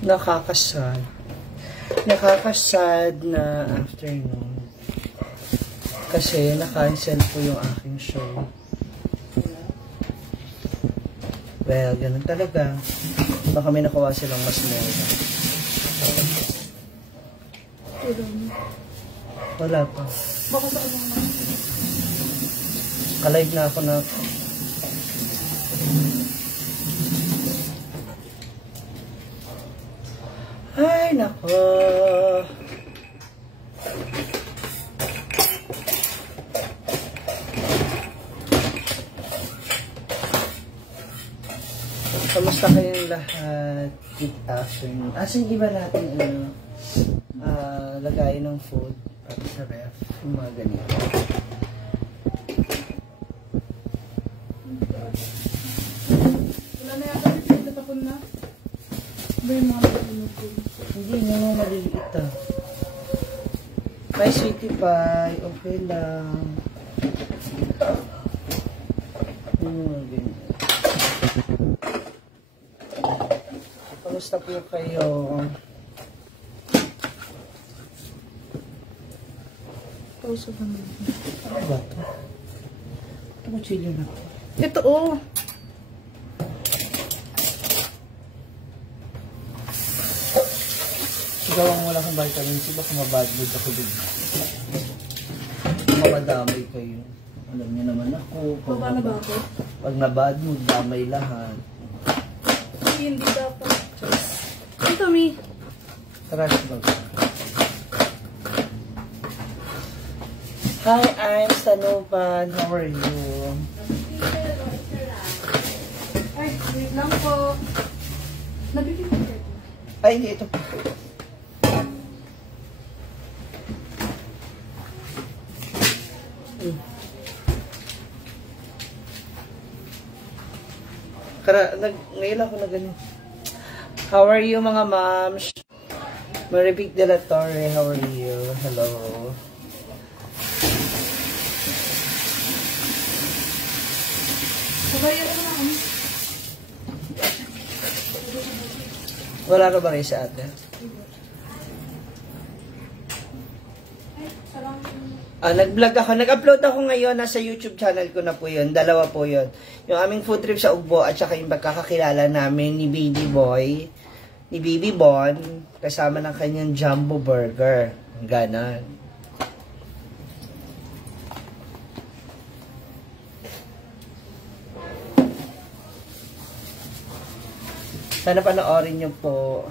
Nakakasad. Nakakasad na afternoon. Kasi na-cancel po yung aking show. Well, ganun talaga. Baka may nakuha silang mas meron. Wala pa. Baka sa ano na. Ka-live na ako na. Ay, nako. Kamusta kayong lahat? Good afternoon. Asan iba natin lagay ng food at sa ref? Yung mga ganito. Wala na yata dito. Tatapon na. Ba yung mga matulog ko? Hindi mo maliliit ah. May sweetie pie. Okay lang. Ganyan. Kamusta po kayo? Pauso ba naman? Ano ba ito? Ito mo chili na ito. Ito oh. Sigawang wala kong vitamin C. Baka mabad mood ako din. Mamadamay kayo. Alam niyo naman ako. Paano ba ako? Pag nabad mood, damay lahat. Hindi dapat. Ito, Mi. Trash bag. Hi, I'm Sanovan. How are you? Ay, wait lang po. Nabibigyan ko ito. Ay, hindi ito. Ngayon ako na ganyan. How are you mga moms? Maribig de la Torre, how are you? Hello. Sabayan ko na kami. Wala na ba rin sa ate? Nag-vlog ako. Nag-upload ako ngayon. Nasa YouTube channel ko na po yun. Dalawa po yun. Yung aming food trip sa Ugbo at saka yung pagkakakilala namin ni Baby Boy, ni Baby Bon, kasama ng kanyang Jumbo Burger. Ganon. Sana panoorin niyo po.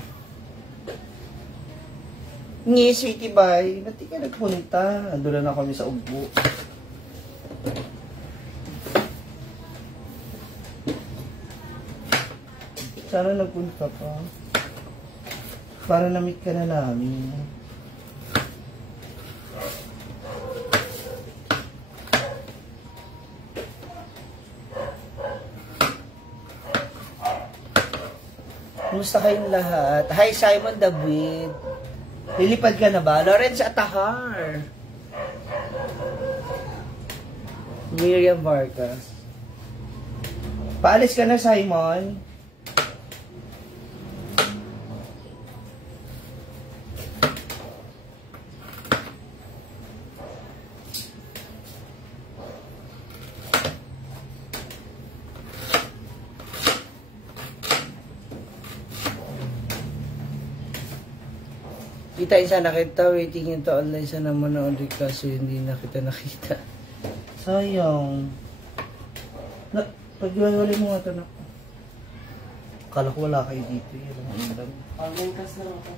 Ngi, sweetie bye. Ba't di ka nagpunta? Ando na kami sa Ugbo. Sana nagpunta pa. Para na-meet ka na namin. Kumusta kayong lahat? Hi, Simon David. Lilipad ka na ba? Lawrence Atahar. Miriam Vargas. Paalis ka na, Simon. Kita sana kita, waiting into online sana manood kaso hindi na kita nakita. Sayang. Pag-iwalay mo nga ito na. Akala ko wala kayo dito. Online class na ako.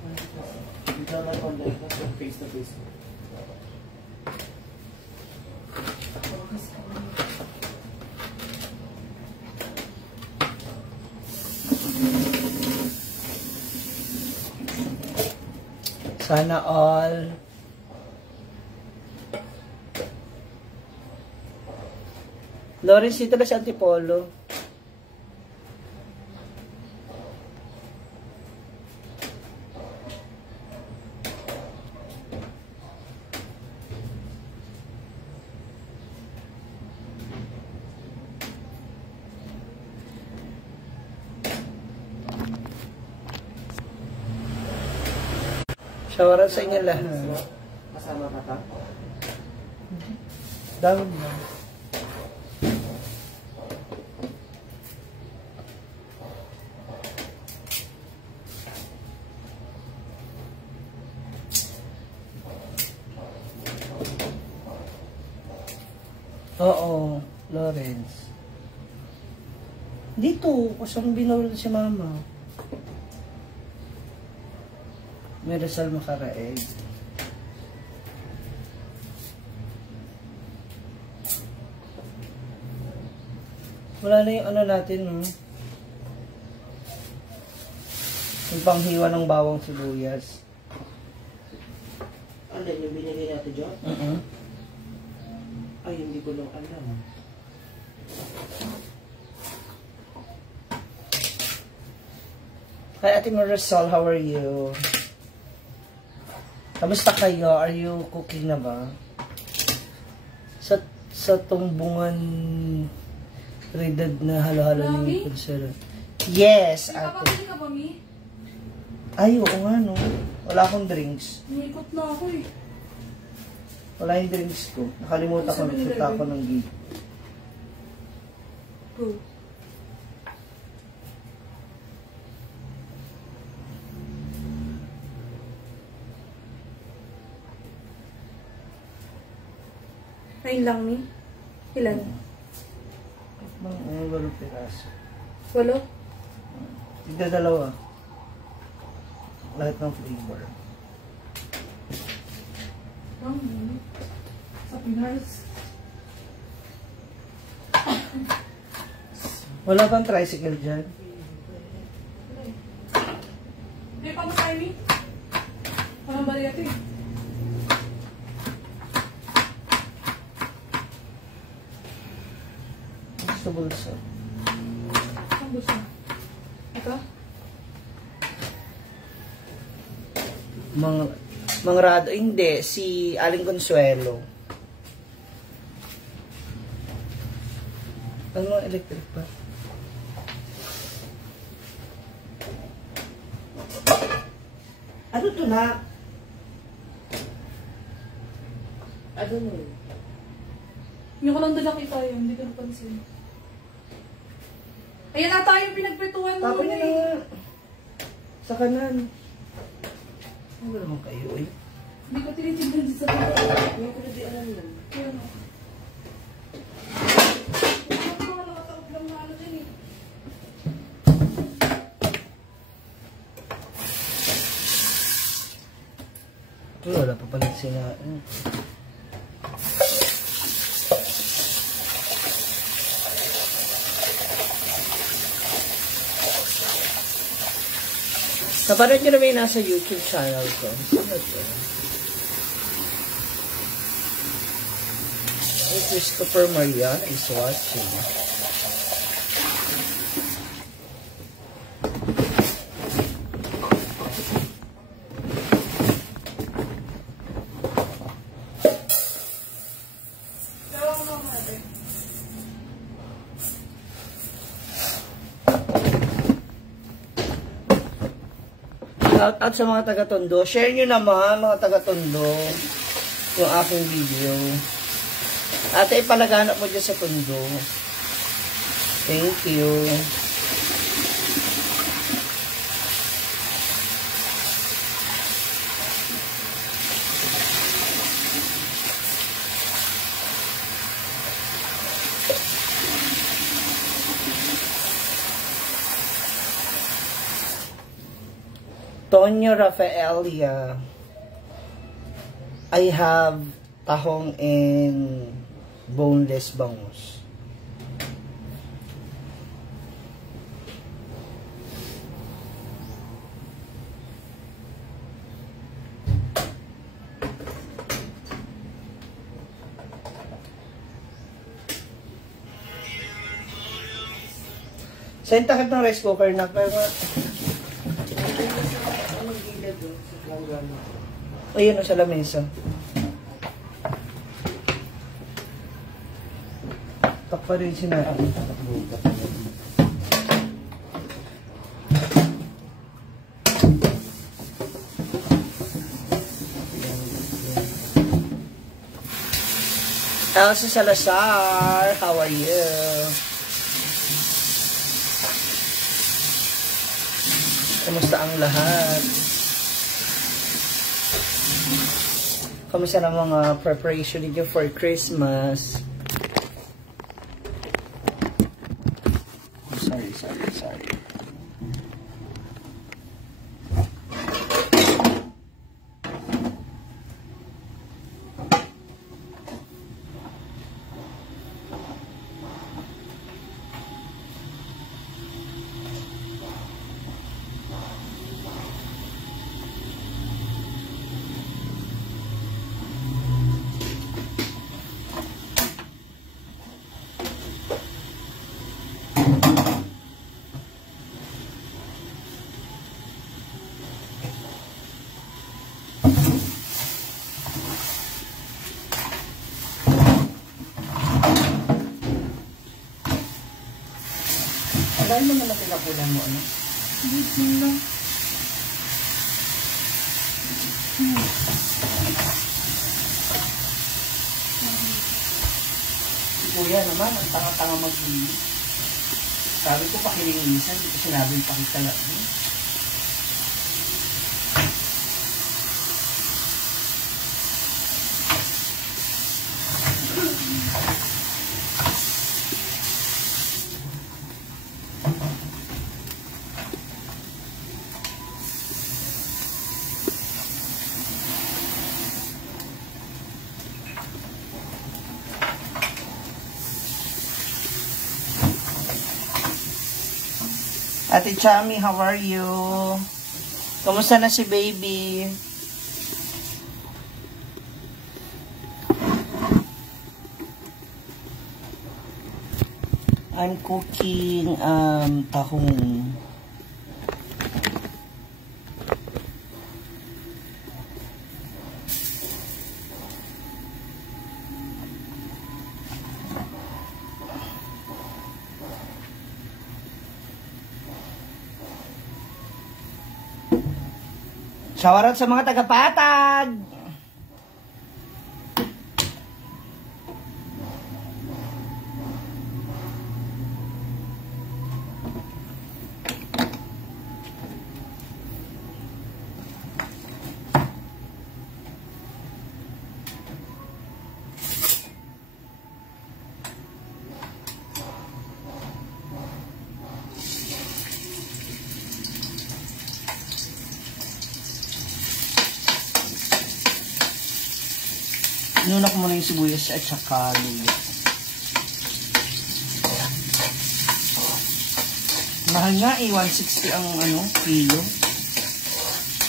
Dito na online class face to face. Sana all. Lawrence, dito na sa Antipolo. Shawaran sa inyo lahat. Kasama ka ta? Dahon na. Oo, Lawrence. Dito, kusang binawal si mama. May Rizal Makaraeg. Wala na yung ano natin, no? Yung panghiwa ng bawang sibuyas. Ano yung binigay natin dyan? Ay, hindi ko lang alam. Hi, Ate Marisol, how are you? Kamusta kayo? Are you cooking na ba? Sa tumbungan redad na halo-halo ni Consuelo. Yes, ate. Kapapili ka ba, Mi? Ay, oo nga, no. Wala akong drinks. Umikot na ako eh. Wala yung drinks ko. Nakalimutan ko, nagpunta ako ng gig. Go. Ayun lang, Mi. Ilan? Mga 8 piraso. 8? Tigda dalawa. Lahat ng flavor. Sa Pinas. Wala bang tricycle dyan? Hindi pa mo tayo, Mi. Parang bali ito eh. Sa bulsa. Ang gusto. Ito? Mangrado, hindi. Si Aling Consuelo. Ano electric pa? Ano to na? Ano mo? Yung ko lang dala kita yun, hindi ko napansin. Ayan na tayo yung pinagpituan mo. Tapos niya na nga. Sa kanan. Ano naman kayo eh? Hindi ko tinitignan sa pinto. Hindi ko na di alam yan. Ayan o. Ano mga nakataot lang na ano dyan eh. Wala pa pala sila. Napanood nyo na may nasa YouTube channel ko. Christopher Marian is watching. Shout out sa mga taga-Tondo. Share nyo naman, mga taga-Tondo, yung aking video. Ate, ipalaganap mo dyan sa Tondo. Thank you. Tonyo Rafaelia. I have tahong and boneless bangus. Saan takip ng rice cooker na? Pero ayun o sa lamesa. Takpa rin sinabi. Elsa Salazar, how are you? Kamusta ang lahat? Kamusta ang mga preparation ninyo for Christmas? Sorry. Dahil naman na pinapulan mo, ano? Hindi lang. Si Kuya naman, ang tanga-tanga mag-inis. Sabi ko, pakilinisan, hindi ko sinabing pakitala. Ate Chami, how are you? Kamusta na si baby? I'm cooking tahong. Shoutout sa mga taga-Patag! Inunak mo na yung sibuyas at saka luya. Mahal nga eh, 160 ang kilo.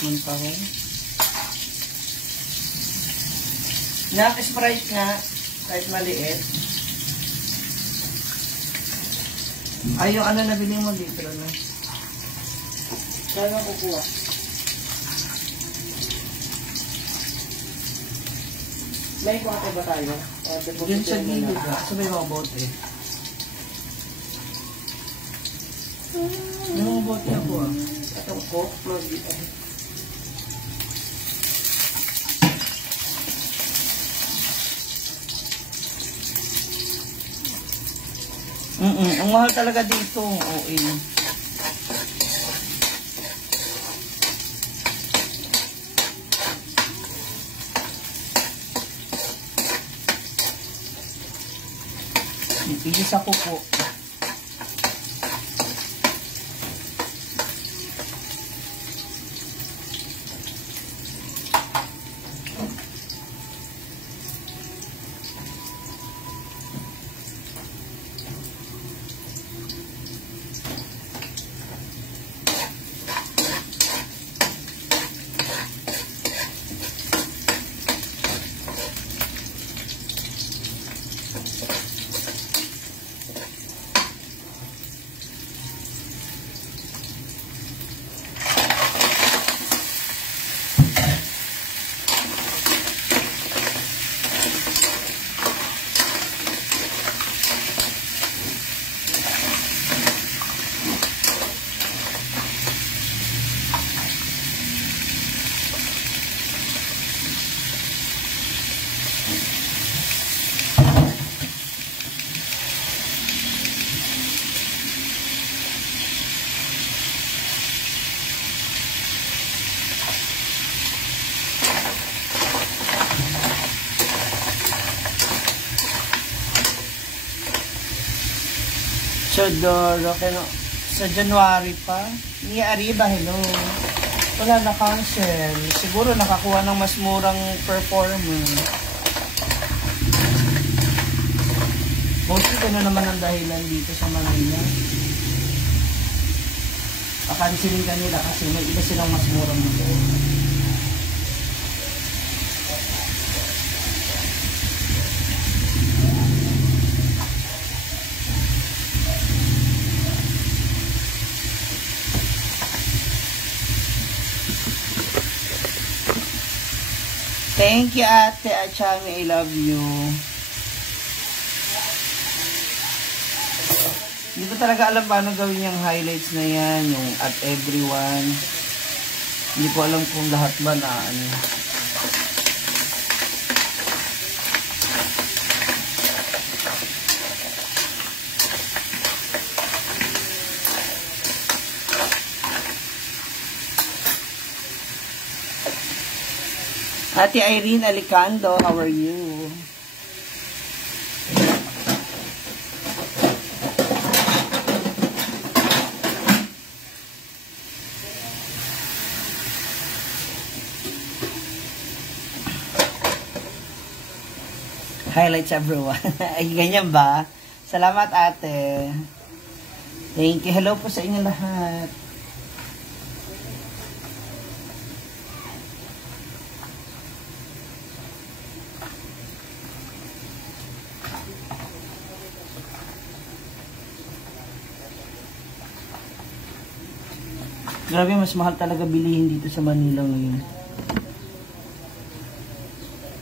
Mantahong. Sprite nga, kahit maliit. Ay, yung nabili mo dito, ano? Saan ang kukuha? May kwate ba tayo? Diyan sa gilid ba? Sabay mga bote. May mga bote ako ah. Itong coke, plug dito. Ang mahal talaga dito. OA. Ipigis ako po. Chodoro, kaya sa January pa. Ni Arriba, hello. Wala na cancel. Siguro nakakuha ng mas murang performer. Mostly na naman ang dahilan dito sa Manila. Pakansilin kanila kasi may iba silang mas murang motor. Thank you, Ate Achami. I love you. Hindi ko talaga alam paano gawin yung highlights na yan, yung at everyone. Hindi ko alam kung lahat ba na ano. Ate Irene Alicando, how are you? Highlights everyone. Ay, ganyan ba? Salamat, ate. Thank you. Hello po sa inyo lahat. Grabe, mas mahal talaga bilihin dito sa Manila ngayon.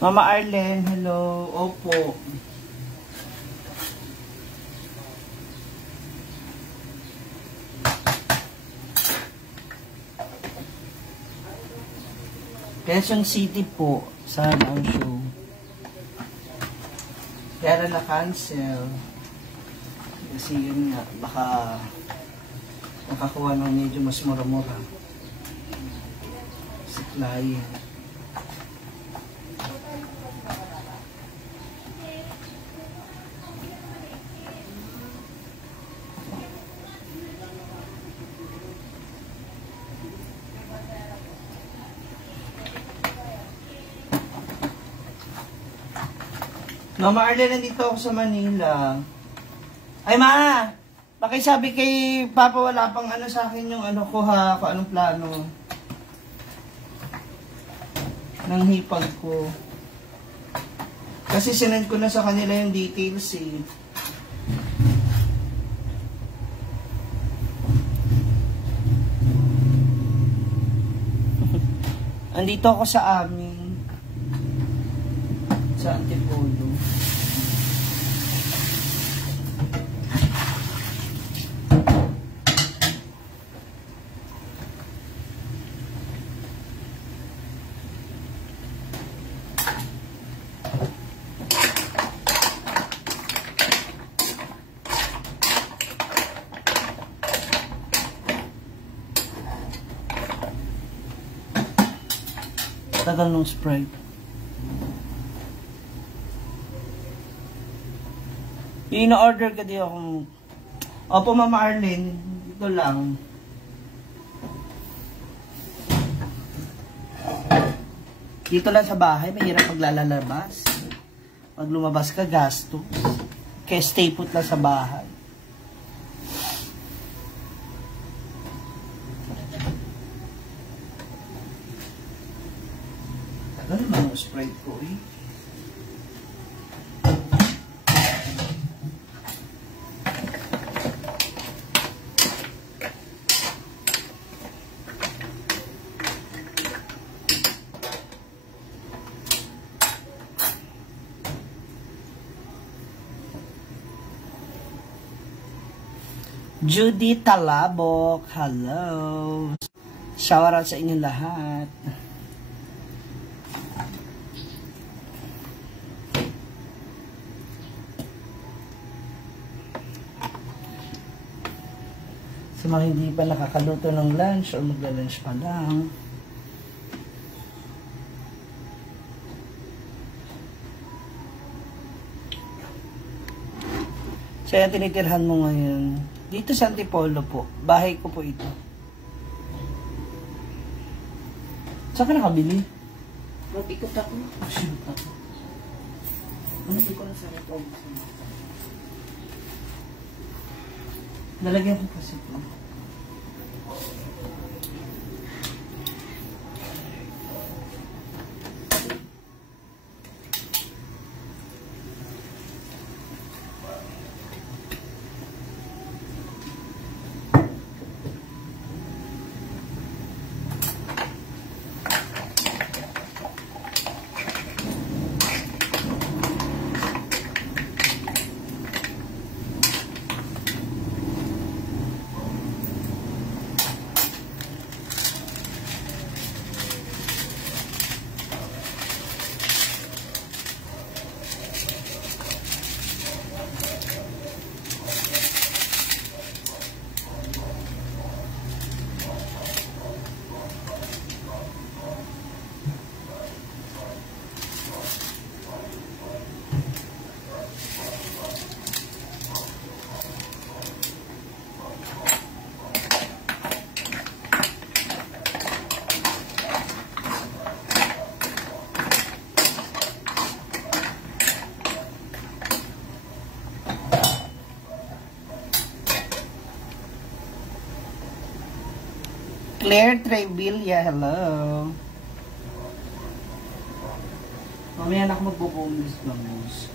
Mama Arlen, hello. Opo. Quezon City po. Sana ang show. Kaya na-cancel. Kasi yun nga, baka nakakuha ng medyo mas mura-mura. Si client. Mama Arlen, nandito ako sa Manila. Ay, ma! Pakisabi kay Papa, wala pang ano sa akin yung ano ko ha, kung anong plano. Ng hipag ko. Kasi sinend ko na sa kanila yung details eh. Andito ako sa amin. Sa Antipolo. Tagal ng Sprite. Ina-order ka di akong... Opo, Mama Arlene. Ito lang. Dito lang sa bahay, mahirap paglalabas. Pag lumabas ka, gastos. Kaya stay put lang sa bahay. Tagal naman ang Sprite ko eh. Judy Talabok, hello. Shout out sa inyo lahat. Sa mga hindi pa nakakaluto ng lunch o magla-lunch pa lang. Siya yung tinitirhan mo ngayon. Dito sa Antipolo po. Bahay ko po ito. Saan ka nakabili? Mag-ikot ako. Shoot ako. Hindi ko na sana ito. Lalagyan ko kasi po. Claire Trevilla, hello. Mamaya na ako magbo-boneless bangus.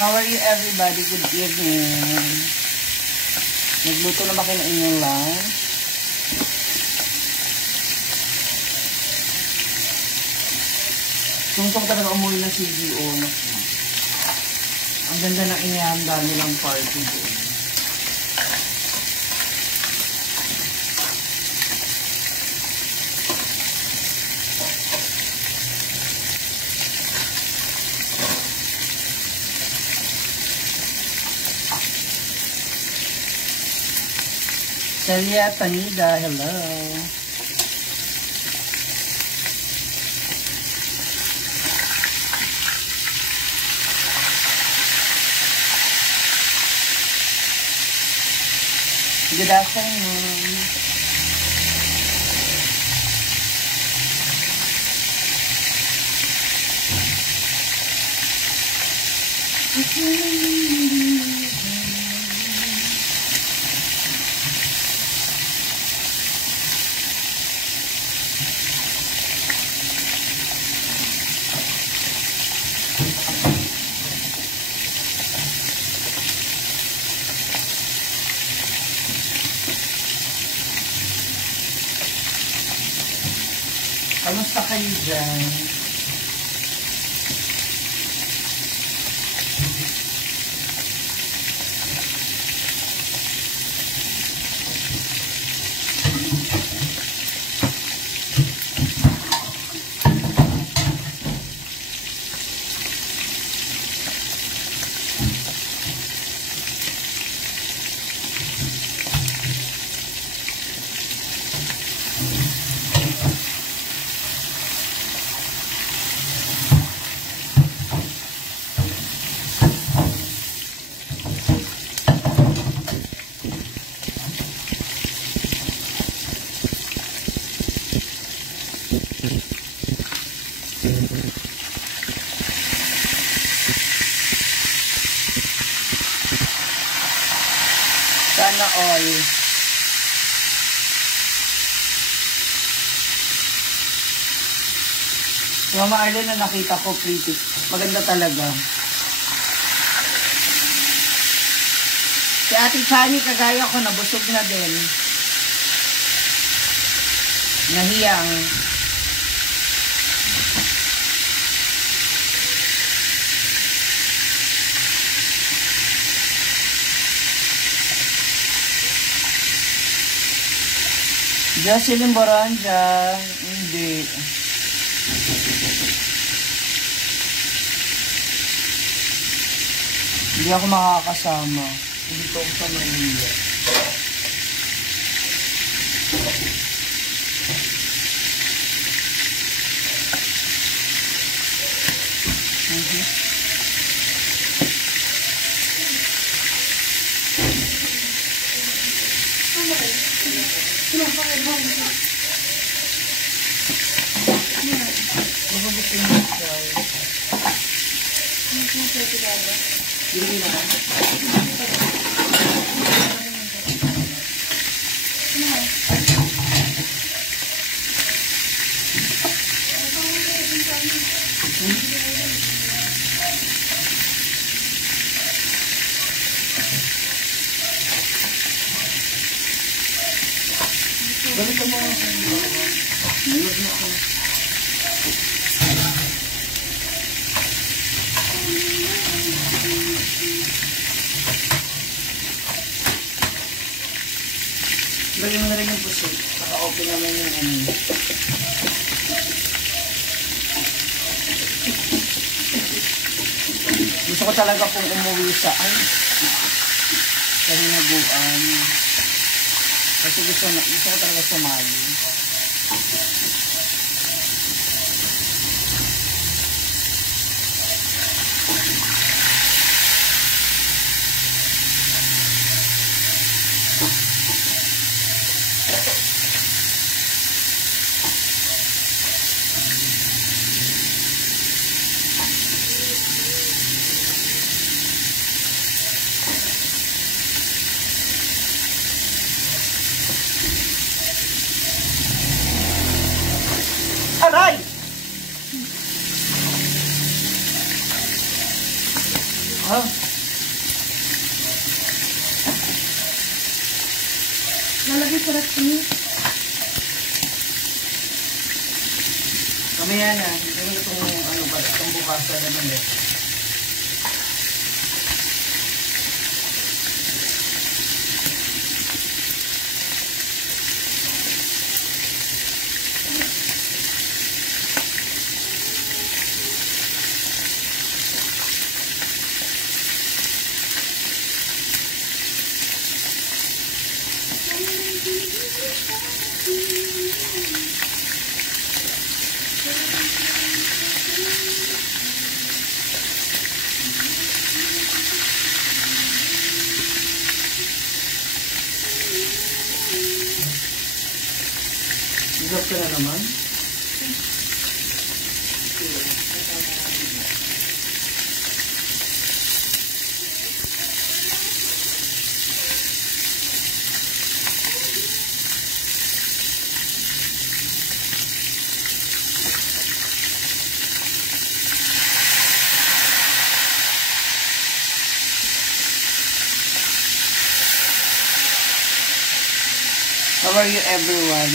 How are you everybody? Good evening. Nagluto na ba kayo ng inyong lunch? Tungtong talaga umuwi ng CGO. Ang ganda ng inihanda nilang party doon. Celia Tanida, hello. Good afternoon. Kamusta kayo dyan? Sana all. Mama Arlen na nakita ko, pretty. Maganda talaga. Si Ate Chani, kagaya ko, nabusog na din. Nahiyang. Jocelyn Boranja, hindi. Hindi ako makakasama. Dito ako sa Manila. Balik mo nga sa Balik mo na rin yung pusit. Naka-open naman yung ano. Gusto ko talaga pong umuwi sa hinaguan. Kasi gusto ko talaga sumali. Aray! Ha? Lalagay sa rest niyo. Kami yan ah. Hindi mo itong ano ba? Itong bukasan naman eh. Iglap ka na naman? How are you everyone?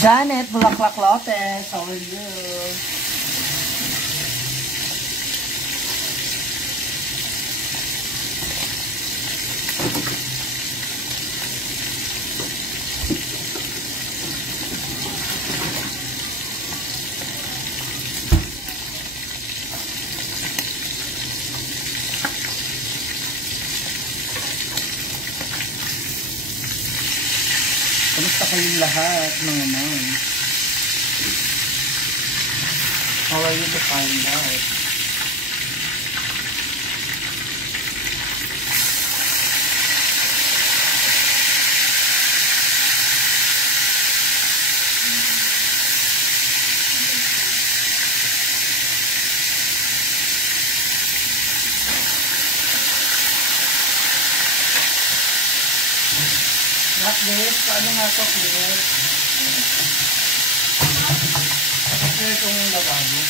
Janet Bulaklak Lotes, how are you? Kamusta kayong lahat, mga mom? How are you to find out? Update, paano nga ito clear? Clear itong lababo.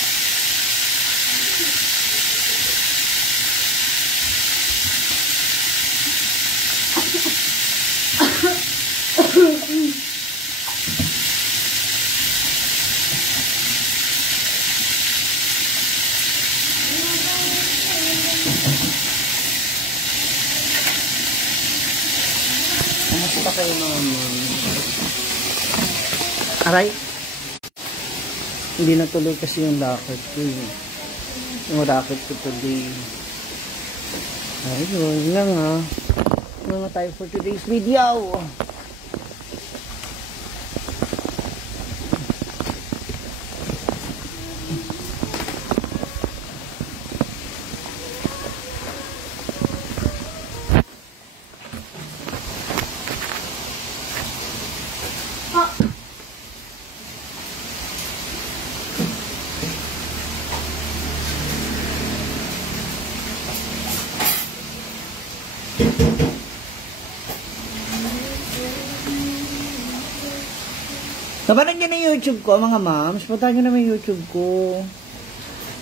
tayo mga ma'am. Aray. Hindi natuloy kasi yung racket ko. Yung racket ko today. Ayun, yun lang ha. Ano na tayo for today's video. Napanood nyo na yung YouTube ko, mga moms. Puntahan nyo naman yung YouTube ko.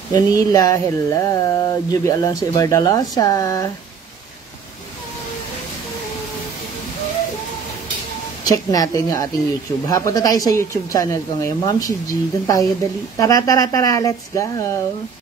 Yonila, hello. Juby Alonso Ibardalosa. Check natin yung ating YouTube. Punta tayo sa YouTube channel ko ngayon. Mom si G, doon tayo dali. Tara, let's go.